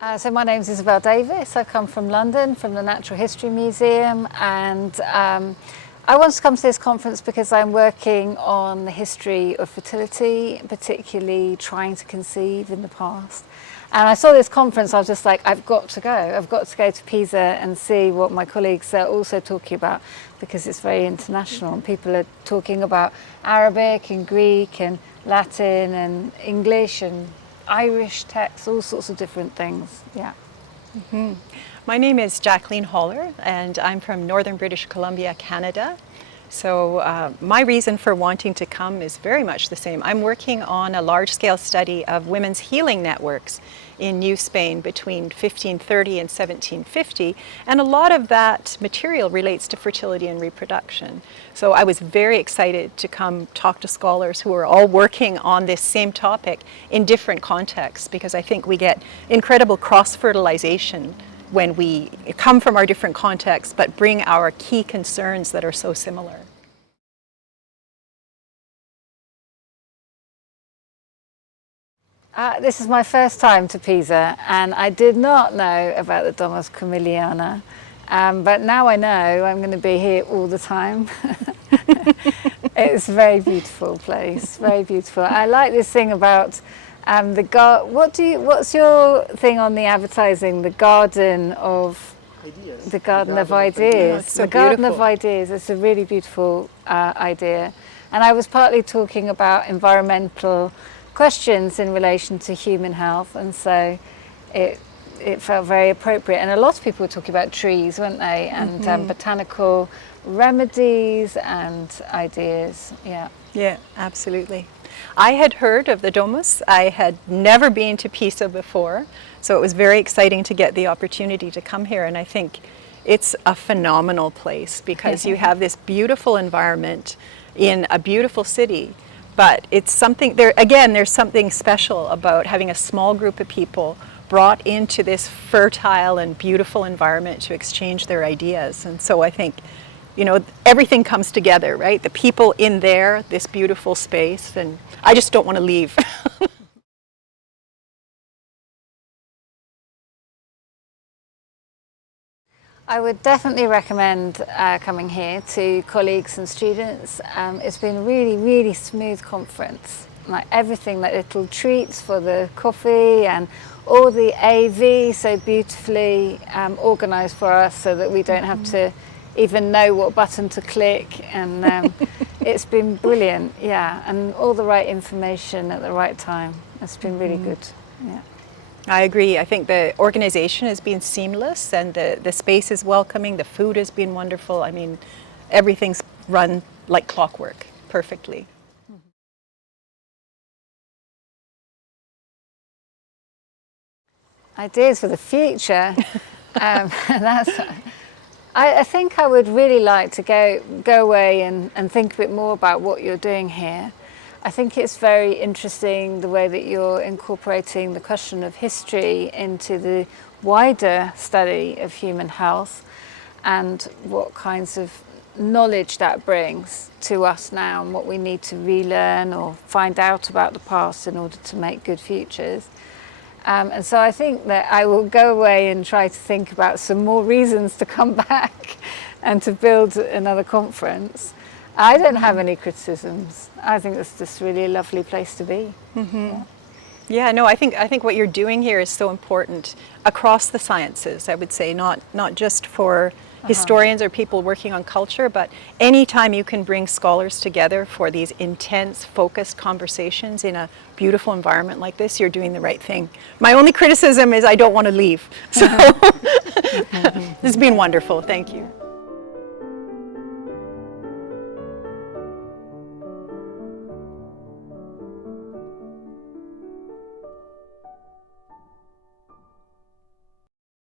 So my name is Isabel Davis. I come from London, from the Natural History Museum, and I wanted to come to this conference because I'm working on the history of fertility, particularly trying to conceive in the past. And I saw this conference, I was just like, I've got to go. I've got to go to Pisa and see what my colleagues are also talking about, because it's very international and people are talking about Arabic and Greek and Latin and English and Irish texts, all sorts of different things. Yeah. Mm-hmm. My name is Jaqueline Holler, and I'm from Northern British Columbia, Canada. So my reason for wanting to come is very much the same. I'm working on a large-scale study of women's healing networks in New Spain between 1530 and 1750, and a lot of that material relates to fertility and reproduction. So I was very excited to come talk to scholars who are all working on this same topic in different contexts, because I think we get incredible cross-fertilization when we come from our different contexts but bring our key concerns that are so similar. This is my first time to Pisa, and I did not know about the Domvs Comeliana, but now I know I'm going to be here all the time. It's a very beautiful place, very beautiful. I like this thing about what's your thing on the advertising? The garden of ideas. The garden of ideas. So the garden of ideas. It's a really beautiful idea. And I was partly talking about environmental questions in relation to human health, and so it felt very appropriate. And a lot of people were talking about trees, weren't they? And botanical remedies and ideas. Yeah. Yeah, absolutely. I had heard of the Domvs. I had never been to Pisa before, so it was very exciting to get the opportunity to come here. And I think it's a phenomenal place because you have this beautiful environment in a beautiful city, but it's something there again. There's something special about having a small group of people brought into this fertile and beautiful environment to exchange their ideas. And so I think, you know, everything comes together, right? The people in there, this beautiful space, and I just don't want to leave. I would definitely recommend coming here to colleagues and students. It's been a really, really smooth conference. Like everything, like little treats for the coffee and all the AV so beautifully organised for us so that we don't have to even know what button to click, and it's been brilliant, yeah, and all the right information at the right time. It's been really good. Yeah. I agree. I think the organization has been seamless, and the space is welcoming, the food has been wonderful. I mean, everything's run like clockwork, perfectly. Ideas for the future. I think I would really like to go away and think a bit more about what you're doing here. I think it's very interesting the way that you're incorporating the question of history into the wider study of human health, and what kinds of knowledge that brings to us now, and what we need to relearn or find out about the past in order to make good futures. And so I think that I will go away and try to think about some more reasons to come back and to build another conference. I don't have any criticisms. I think it's just really a lovely place to be. Yeah, no, I think what you're doing here is so important across the sciences, I would say, not just for historians or people working on culture, but anytime you can bring scholars together for these intense, focused conversations in a beautiful environment like this, you're doing the right thing. My only criticism is I don't want to leave. So this has been wonderful. Thank you.